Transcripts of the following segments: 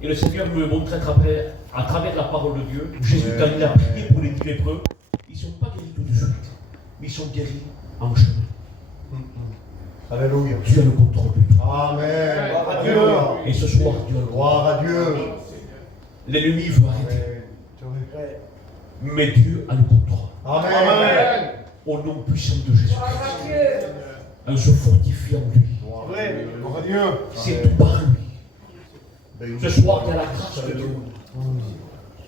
Et le Seigneur me montrait à travers la parole de Dieu, Jésus, quand il a prié pour les 10 lépreux, ils ne sont pas guéris tout de suite, mais ils sont guéris en chemin. Alléluia. Dieu a le contrôle de tout. Amen. Gloire à Dieu. Et ce soir, Dieu a le contrôle. Gloire à Dieu. L'ennemi veut arrêter. Amen. Mais Dieu a le contrôle. Amen. Au nom puissant de Jésus-Christ. En se fortifiant en lui. Gloire à Dieu. C'est tout par lui. Ce soir, il y a la grâce de Dieu.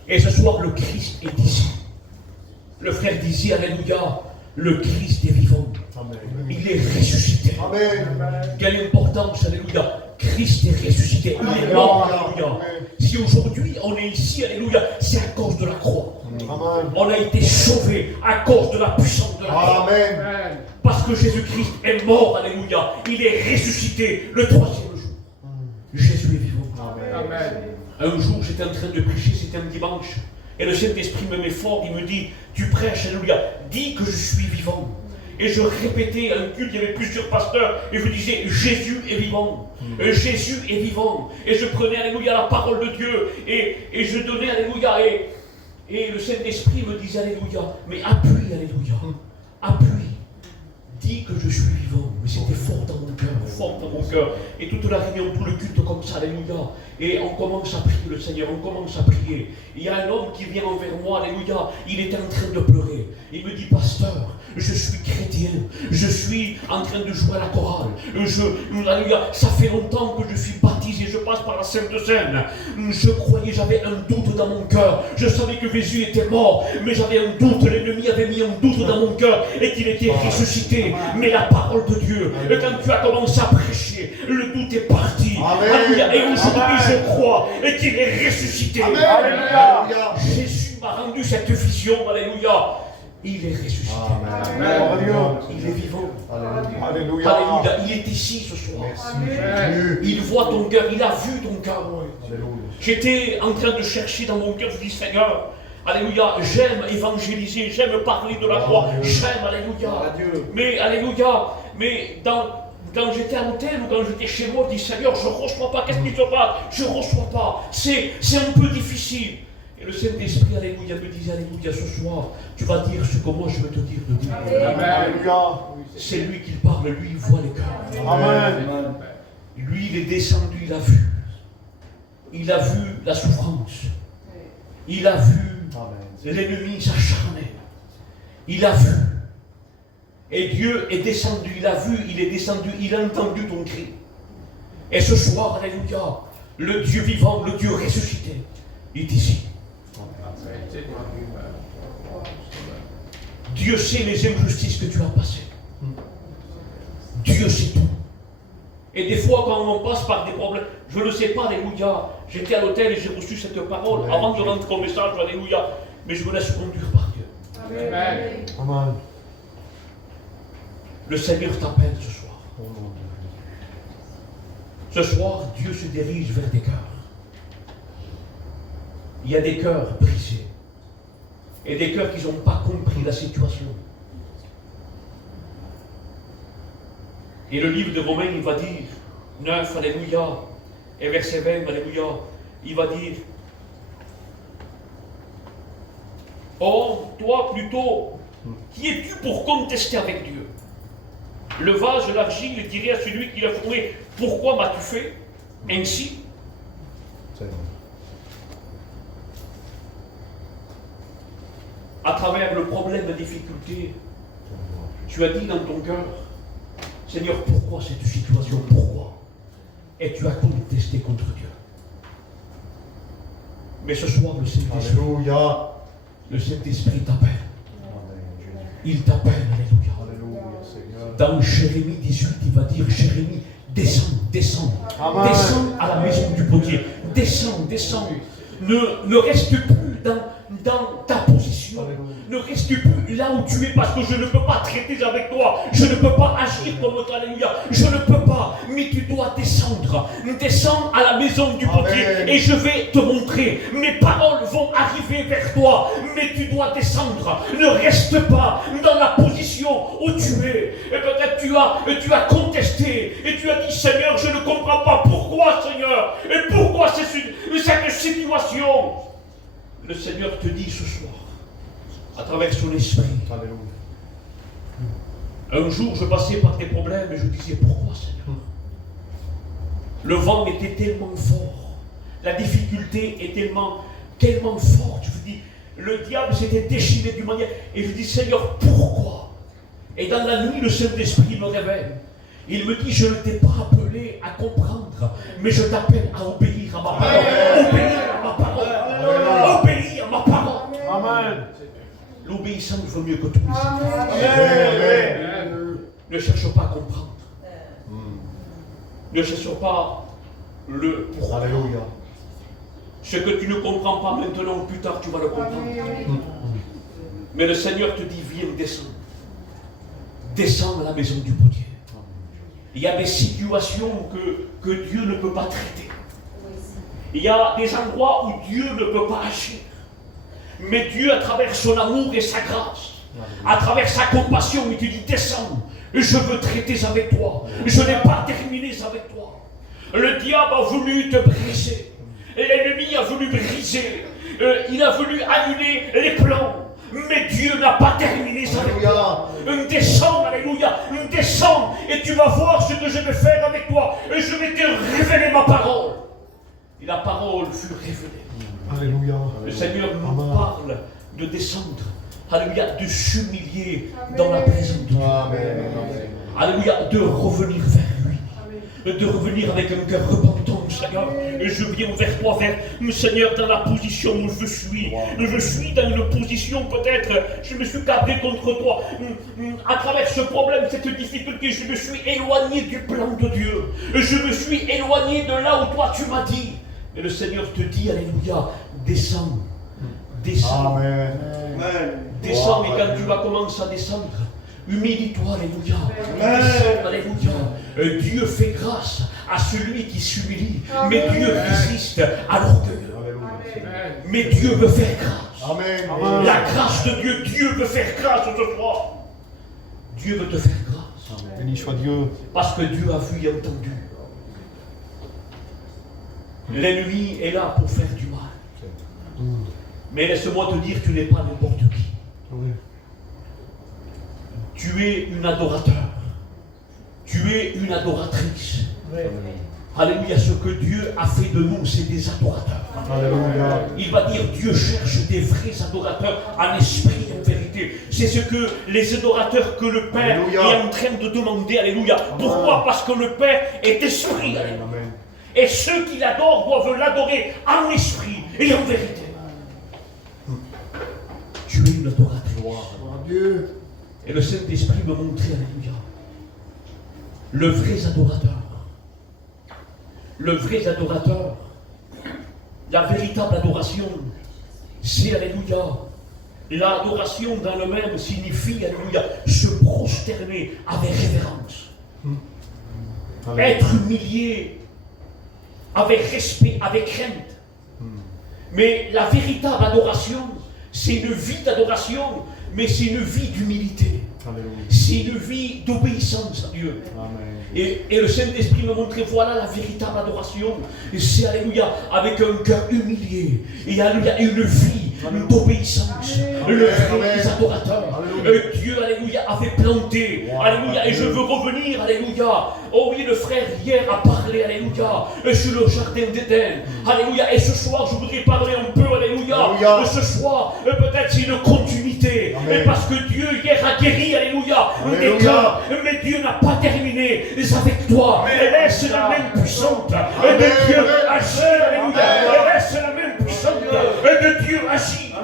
Et ce soir, le Christ est ici. Le frère disait, alléluia, le Christ est vivant. Il est ressuscité. Amen. Quelle importance, alléluia. Christ est ressuscité. Il est mort, alléluia. Si aujourd'hui on est ici, alléluia, c'est à cause de la croix. Amen. On a été sauvé à cause de la puissance de la croix. Amen. Parce que Jésus-Christ est mort, alléluia. Il est ressuscité le 3e jour. Jésus est vivant. Amen. Un jour, j'étais en train de prêcher, c'était un dimanche. Et le Saint-Esprit me met fort, il me dit, tu prêches, alléluia, dis que je suis vivant. Et je répétais à un culte, il y avait plusieurs pasteurs, et je disais, Jésus est vivant. Jésus est vivant. Et je prenais, alléluia, la parole de Dieu, et je donnais, alléluia, et le Saint-Esprit me disait, alléluia, mais appuie, alléluia, appuie. Dis que je suis vivant. Mais c'était fort dans mon cœur, fort dans mon cœur. Et toute la réunion, tout le culte comme ça, alléluia. Et on commence à prier le Seigneur, on commence à prier. Il y a un homme qui vient envers moi, alléluia. Il était en train de pleurer. Il me dit, pasteur, je suis chrétien. Je suis en train de jouer à la chorale. Alléluia, ça fait longtemps que je suis baptisé. Je passe par la Sainte Seine. Je croyais, j'avais un doute dans mon cœur. Je savais que Jésus était mort, mais j'avais un doute. L'ennemi avait mis un doute dans mon cœur et qu'il était ressuscité. Mais la parole de Dieu, quand tu as commencé à prêcher, le doute est parti. Alléluia. Et aujourd'hui, je crois qu'il est ressuscité. Alléluia. Jésus m'a rendu cette vision. Alléluia. Il est ressuscité. Amen. Il est vivant. Alléluia. Alléluia. Il est ici ce soir. Merci. Il voit ton cœur. Il a vu ton cœur. Alléluia. J'étais en train de chercher dans mon cœur. Je dis, Seigneur, alléluia, j'aime évangéliser, j'aime parler de la croix, j'aime, alléluia. Mais, alléluia, mais quand j'étais à l'hôtel ou quand j'étais chez moi, je dis, Seigneur, je ne reçois pas, qu'est-ce qui se passe? Je ne reçois pas, c'est un peu difficile. Et le Saint-Esprit, alléluia, me disait, alléluia, ce soir, tu vas dire ce que moi je veux te dire de dire. Alléluia. C'est lui qui parle, lui il voit les cœurs. Amen. Lui il est descendu, il a vu. Il a vu la souffrance. Il a vu l'ennemi s'acharner. Il a vu. Et Dieu est descendu, il a vu, il est descendu, il a entendu ton cri. Et ce soir, alléluia, le Dieu vivant, le Dieu ressuscité, est ici. Dieu sait les injustices que tu as passées. Dieu sait tout. Et des fois, quand on passe par des problèmes, je ne le sais pas, alléluia. J'étais à l'hôtel et j'ai reçu cette parole avant de rentrer au message, alléluia. Mais je me laisse conduire par Dieu. Amen. Amen. Le Seigneur t'appelle ce soir. Ce soir, Dieu se dirige vers des cœurs. Il y a des cœurs brisés. Et des cœurs qui n'ont pas compris la situation. Et le livre de Romains, il va dire, 9, alléluia, et verset 20, alléluia, il va dire, oh, toi plutôt, qui es-tu pour contester avec Dieu? Le vase, l'argile, dirait à celui qui l'a formé, pourquoi m'as-tu fait ainsi? À travers le problème de difficulté, tu as dit dans ton cœur, Seigneur, pourquoi cette situation? Pourquoi? Et tu as contesté contre Dieu. Mais ce soir, le Saint-Esprit, Alléluia. le Saint-Esprit t'appelle. Il t'appelle, alléluia. Dans Jérémie 18, il va dire, Jérémie, descends, descends. Amen. Descends à la maison du potier. Descends, descends. Ne reste plus dans ta position. Ne reste plus là où tu es parce que je ne peux pas traiter avec toi. Je ne peux pas agir comme toi. Alléluia. Je ne peux pas. Mais tu dois descendre. Descends à la maison du potier et je vais te montrer. Mes paroles vont arriver vers toi. Mais tu dois descendre. Ne reste pas dans la position où tu es. Et peut-être tu as contesté et tu as dit Seigneur, je ne comprends pas pourquoi Seigneur. Et pourquoi cette situation. Le Seigneur te dit ce soir, à travers son esprit. Un jour, je passais par des problèmes et je disais, pourquoi Seigneur? Le vent était tellement fort, la difficulté est tellement forte. Je vous dis, le diable s'était déchiré d'une manière. Et je dis, Seigneur, pourquoi? Et dans la nuit, le Saint-Esprit me révèle. Il me dit, je ne t'ai pas appelé à comprendre, mais je t'appelle à obéir à ma parole. Obéir à ma parole. Obéir à ma parole. Amen. L'obéissance vaut mieux que tout. Ne cherche pas à comprendre. Ne cherche pas le pourquoi. Alléluia. Ce que tu ne comprends pas maintenant, plus tard tu vas le comprendre. Mais le Seigneur te dit, viens, descends. Descends à la maison du potier. Il y a des situations que Dieu ne peut pas traiter. Il y a des endroits où Dieu ne peut pas agir. Mais Dieu, à travers son amour et sa grâce, à travers sa compassion, il te dit, descends, je veux traiter avec toi. Je n'ai pas terminé avec toi. Le diable a voulu te briser. L'ennemi a voulu briser. Il a voulu annuler les plans. Mais Dieu n'a pas terminé avec toi. Descends, alléluia, descends et tu vas voir ce que je vais faire avec toi. Et je vais te révéler ma parole. Et la parole fut révélée. Alléluia. Le Seigneur nous parle de descendre. Alléluia, de s'humilier dans la présence de Dieu. Alléluia, de revenir vers lui. De revenir avec un cœur repentant, Seigneur. Et je viens vers toi, vers Seigneur, dans la position où je suis. Je suis dans une position, peut-être, je me suis cabré contre toi. À travers ce problème, cette difficulté, je me suis éloigné du plan de Dieu. Je me suis éloigné de là où toi tu m'as dit. Et le Seigneur te dit, alléluia, descends. Descends. Amen. Descends, et quand tu vas commencer à descendre, humilie-toi, alléluia. Descends, alléluia. Dieu fait grâce à celui qui s'humilie, mais Dieu résiste à l'orgueil. Mais Dieu veut faire grâce. Amen. La grâce de Dieu, Dieu veut faire grâce ce soir. Dieu veut te faire grâce. Béni soit Dieu. Parce que Dieu a vu et entendu. L'ennemi est là pour faire du mal. Mais laisse-moi te dire, tu n'es pas n'importe qui. Oui. Tu es une adorateur. Tu es une adoratrice. Oui. Alléluia, ce que Dieu a fait de nous, c'est des adorateurs. Alléluia. Il va dire, Dieu cherche des vrais adorateurs en esprit et en vérité. C'est ce que les adorateurs que le Père Alléluia. est en train de demander. Alléluia. Pourquoi? Parce que le Père est esprit. Alléluia. Amen. Et ceux qui l'adorent doivent l'adorer en esprit et en vérité. Tu es une adoratrice. Gloire à Dieu. Et le Saint-Esprit me montrait, alléluia, le vrai adorateur. Le vrai adorateur, la véritable adoration, c'est, alléluia, l'adoration dans le même signifie, alléluia, se prosterner avec révérence. Être humilié avec respect, avec crainte. Mais la véritable adoration, c'est une vie d'adoration, mais c'est une vie d'humilité. C'est une vie d'obéissance à Dieu. Amen. Et le Saint-Esprit me montrait, voilà la véritable adoration. C'est, alléluia, avec un cœur humilié. Et alléluia, une vie d'obéissance. Le vrai adorateur. Dieu, alléluia, avait planté. Alléluia, et je veux revenir, alléluia. Oh oui, le frère hier a parlé, alléluia, sur le jardin d'Éden. Alléluia, et ce soir, je voudrais parler un peu, alléluia. Ce soir, peut-être c'est une continuité. Parce que Dieu hier a guéri, alléluia, des cas. Mais Dieu n'a pas terminé avec toi. Et laisse la main puissante de Dieu agir, alléluia. Et laisse la main puissante de Dieu agir.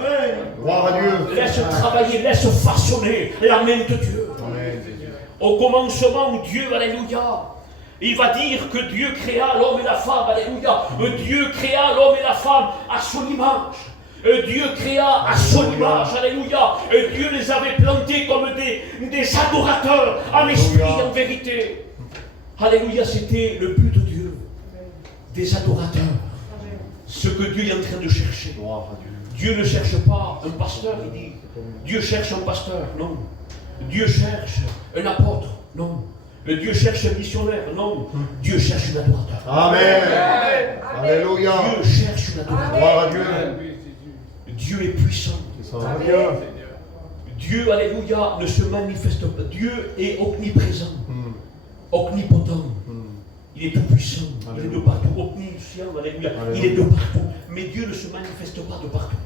Gloire à Dieu. Laisse travailler, laisse façonner la main de Dieu. Amen. Au commencement, Dieu, alléluia, il va dire que Dieu créa l'homme et la femme, alléluia. Dieu créa l'homme et la femme à son image. Dieu créa à son image, alléluia. Dieu les avait plantés comme des adorateurs, en esprit et en vérité. Alléluia, c'était le but de Dieu. Des adorateurs. Ce que Dieu est en train de chercher. Dieu ne cherche pas un pasteur, il dit. Dieu cherche un pasteur, non. Dieu cherche un apôtre, non. Dieu cherche un missionnaire, non. Dieu cherche un adorateur. Amen. Alléluia. Dieu cherche un adorateur. Gloire à Dieu. Dieu est puissant. Dieu, alléluia, ne se manifeste pas. Dieu est omniprésent, omnipotent. Il est tout puissant, il est de partout, omniscient, alléluia. Il est de partout. Mais Dieu ne se manifeste pas de partout.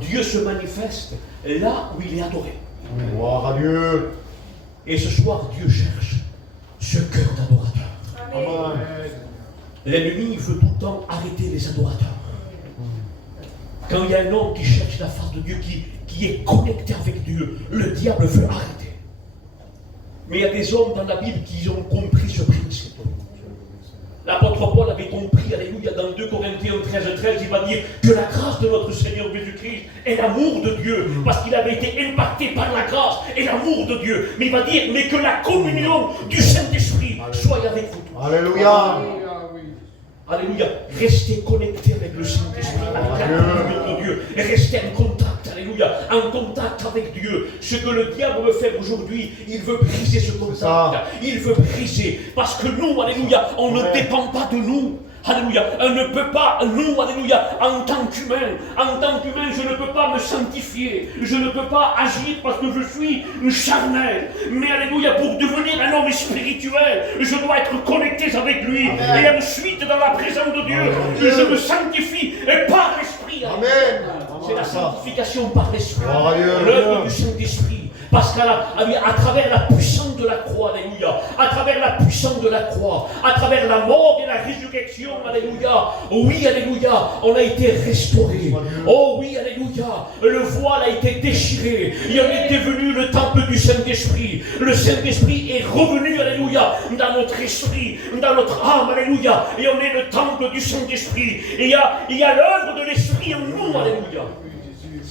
Dieu se manifeste là où il est adoré. Gloire à Dieu. Et ce soir, Dieu cherche ce cœur d'adorateur. Amen. L'ennemi veut tout le temps arrêter les adorateurs. Quand il y a un homme qui cherche la face de Dieu, qui est connecté avec Dieu, le diable veut arrêter. Mais il y a des hommes dans la Bible qui ont compris ce principe. L'apôtre Paul avait compris, alléluia, dans 2 Corinthiens 13, il va dire que la grâce de notre Seigneur Jésus-Christ est l'amour de Dieu, parce qu'il avait été impacté par la grâce et l'amour de Dieu. Mais il va dire, mais que la communion du Saint-Esprit soit avec vous tous. Alléluia. Alléluia. Restez connectés avec le Saint-Esprit, avec la communion de Dieu. Restez en contact, alléluia, en contact avec Dieu. Ce que le diable veut faire aujourd'hui, il veut briser ce contact. Il veut briser. Parce que nous, alléluia, on ne dépend pas de nous. Alléluia, on ne peut pas, nous, alléluia, en tant qu'humain, je ne peux pas me sanctifier, je ne peux pas agir parce que je suis charnel. Mais alléluia, pour devenir un homme spirituel, je dois être connecté avec lui. Amen. Et ensuite, dans la présence de Dieu, je me sanctifie par l'Esprit. Amen. C'est la sanctification par l'Esprit, Amen. l'œuvre du Saint-Esprit. Parce qu'à travers la puissance de la croix, alléluia, à travers la puissance de la croix, à travers la mort et la résurrection, alléluia, oui, alléluia, on a été restauré. Oh oui, alléluia, le voile a été déchiré. Il en est devenu le temple du Saint-Esprit. Le Saint-Esprit est revenu, alléluia, dans notre esprit, dans notre âme, alléluia, et on est le temple du Saint-Esprit. Et il y a l'œuvre de l'Esprit en nous, alléluia.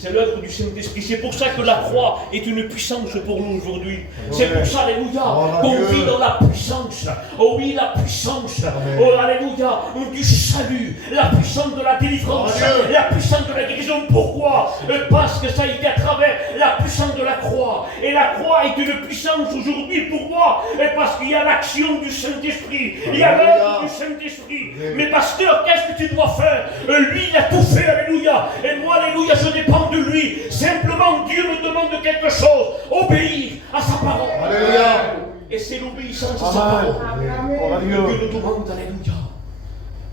C'est l'œuvre du Saint-Esprit. C'est pour ça que la croix est une puissance pour nous aujourd'hui. C'est pour ça, alléluia, qu'on vit dans la puissance. Oh oui, la puissance. Oh, alléluia, du salut. La puissance de la délivrance. La puissance de la guérison. Pourquoi? Parce que ça a été à travers la puissance de la croix. Et la croix est une puissance aujourd'hui pour moi. Parce qu'il y a l'action du Saint-Esprit. Il y a l'œuvre du Saint-Esprit. Mais pasteur, qu'est-ce que tu dois faire? Lui, il a tout fait, alléluia. Et moi, alléluia, je dépends de lui. Simplement, Dieu me demande quelque chose. Obéir à sa parole. Alléluia. Et c'est l'obéissance à sa parole que Dieu nous demande. Alléluia.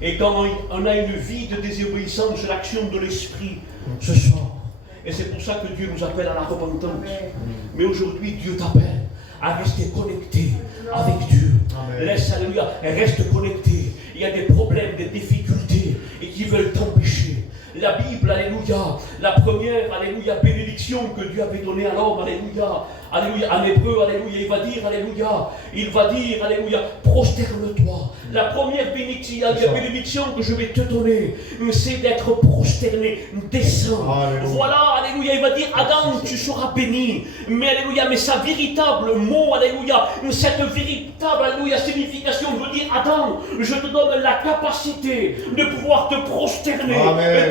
Et quand on a une vie de désobéissance, l'action de l'Esprit se sort. Et c'est pour ça que Dieu nous appelle à la repentance. Mais aujourd'hui, Dieu t'appelle à rester connecté avec Dieu. Laisse, alléluia, reste connecté. Il y a des problèmes, des difficultés et qui veulent t'empêcher. La Bible, alléluia, la première, alléluia, bénédiction que Dieu avait donnée à l'homme, alléluia, alléluia, en hébreu, alléluia, il va dire, alléluia, prosterne-toi. La première bénédiction que je vais te donner, c'est d'être prosterné, descends. Voilà, alléluia, il va dire, Adam, tu seras béni. Mais, alléluia, mais sa véritable mot, alléluia, cette véritable, alléluia, signification veut dire, Adam, je te donne la capacité de pouvoir te prosterner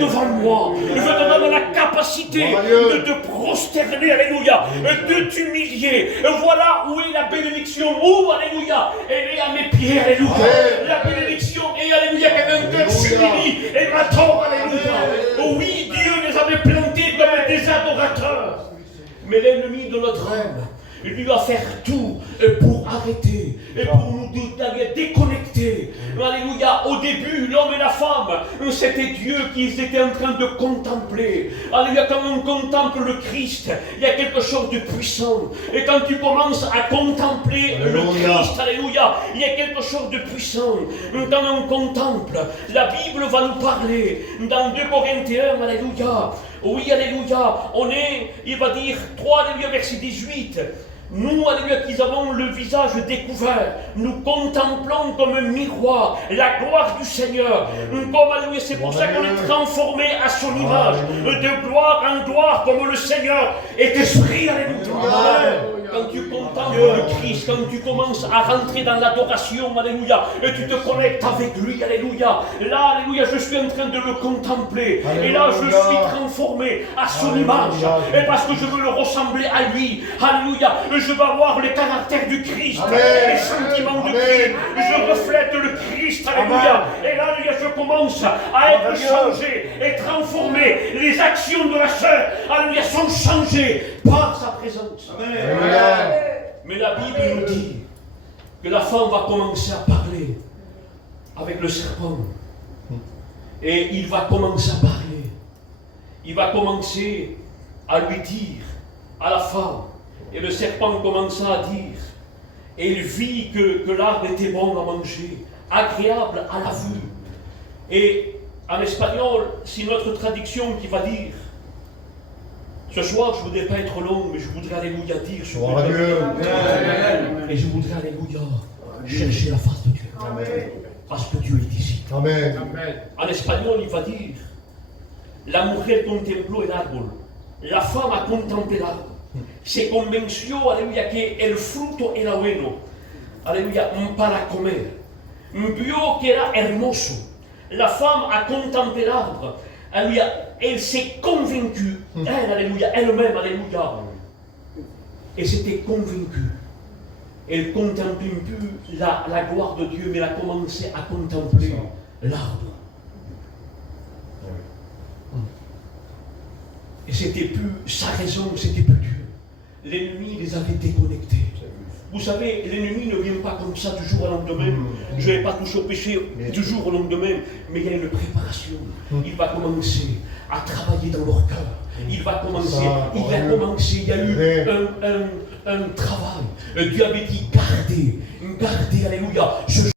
devant moi. Je te donne la capacité de te prosterner, alléluia, de t'humilier. Voilà où est la bénédiction. Où, alléluia, elle est à mes pieds, alléluia. La bénédiction est, alléluia, qu'un cœur s'humilie et m'attend, alléluia. Oui, Dieu les avait plantés comme des adorateurs. Mais l'ennemi de notre âme, il va faire tout pour arrêter et pour nous déconnecter. Alléluia. Au début, l'homme et la femme, c'était Dieu qu'ils étaient en train de contempler. Alléluia. Quand on contemple le Christ, il y a quelque chose de puissant. Et quand tu commences à contempler le Christ, alléluia, il y a quelque chose de puissant. Quand on contemple, la Bible va nous parler dans 2 Corinthiens, alléluia. Oui, alléluia. Il va dire 3, alléluia, verset 18. Nous, alléluia, qui avons le visage découvert, nous contemplons comme un miroir la gloire du Seigneur. Comme, alléluia, c'est pour ça qu'on est transformé à son image, de gloire en gloire, comme le Seigneur est esprit, alléluia. Quand tu contemples le Christ, quand tu commences à rentrer dans l'adoration, alléluia, et tu te connectes avec lui, alléluia. Là, alléluia, je suis en train de le contempler. Alléluia. Et là, je suis transformé à son Alléluia. image. Et parce que je veux le ressembler à lui, alléluia, je veux avoir le caractère du Christ, Amen. les sentiments de Amen. Christ. Je reflète le Christ, alléluia. Amen. Et là, alléluia, je commence à être Alléluia. changé et transformé. Les actions de la sœur, alléluia, sont changées par sa présence. Alléluia. Mais la Bible nous dit que la femme va commencer à parler avec le serpent. Et il va commencer à parler. Il va commencer à lui dire à la femme. Et le serpent commença à dire. Et il vit que l'arbre était bon à manger, agréable à la vue. Et en espagnol, c'est notre traduction qui va dire. Ce soir, je ne voudrais pas être long, mais je voudrais, alléluia, dire ce Gloire à que Dieu. et je voudrais, alléluia, chercher la face de Dieu. Amen. Parce que Dieu est ici. Amen. En espagnol, il va dire la mujer contempló el árbol, la femme a contemplé l'arbre. Se convenció, aleluya, que el fruto era bueno, aleluya, para comer. Vio que era hermoso. La femme a contemplé l'arbre. Alléluia, elle s'est convaincue, elle, alléluia, elle-même, alléluia. Elle s'était convaincue. Elle contemplait plus la gloire de Dieu, mais elle a commencé à contempler l'arbre. Et c'était plus sa raison, c'était plus Dieu. L'ennemi les avait déconnectés. Vous savez, l'ennemi ne vient pas comme ça du jour au lendemain. Je ne vais pas toucher au péché du jour au lendemain, mais il y a une préparation. Il va commencer à travailler dans leur cœur. Il va commencer, il y a eu un travail. Dieu avait dit gardez, alléluia.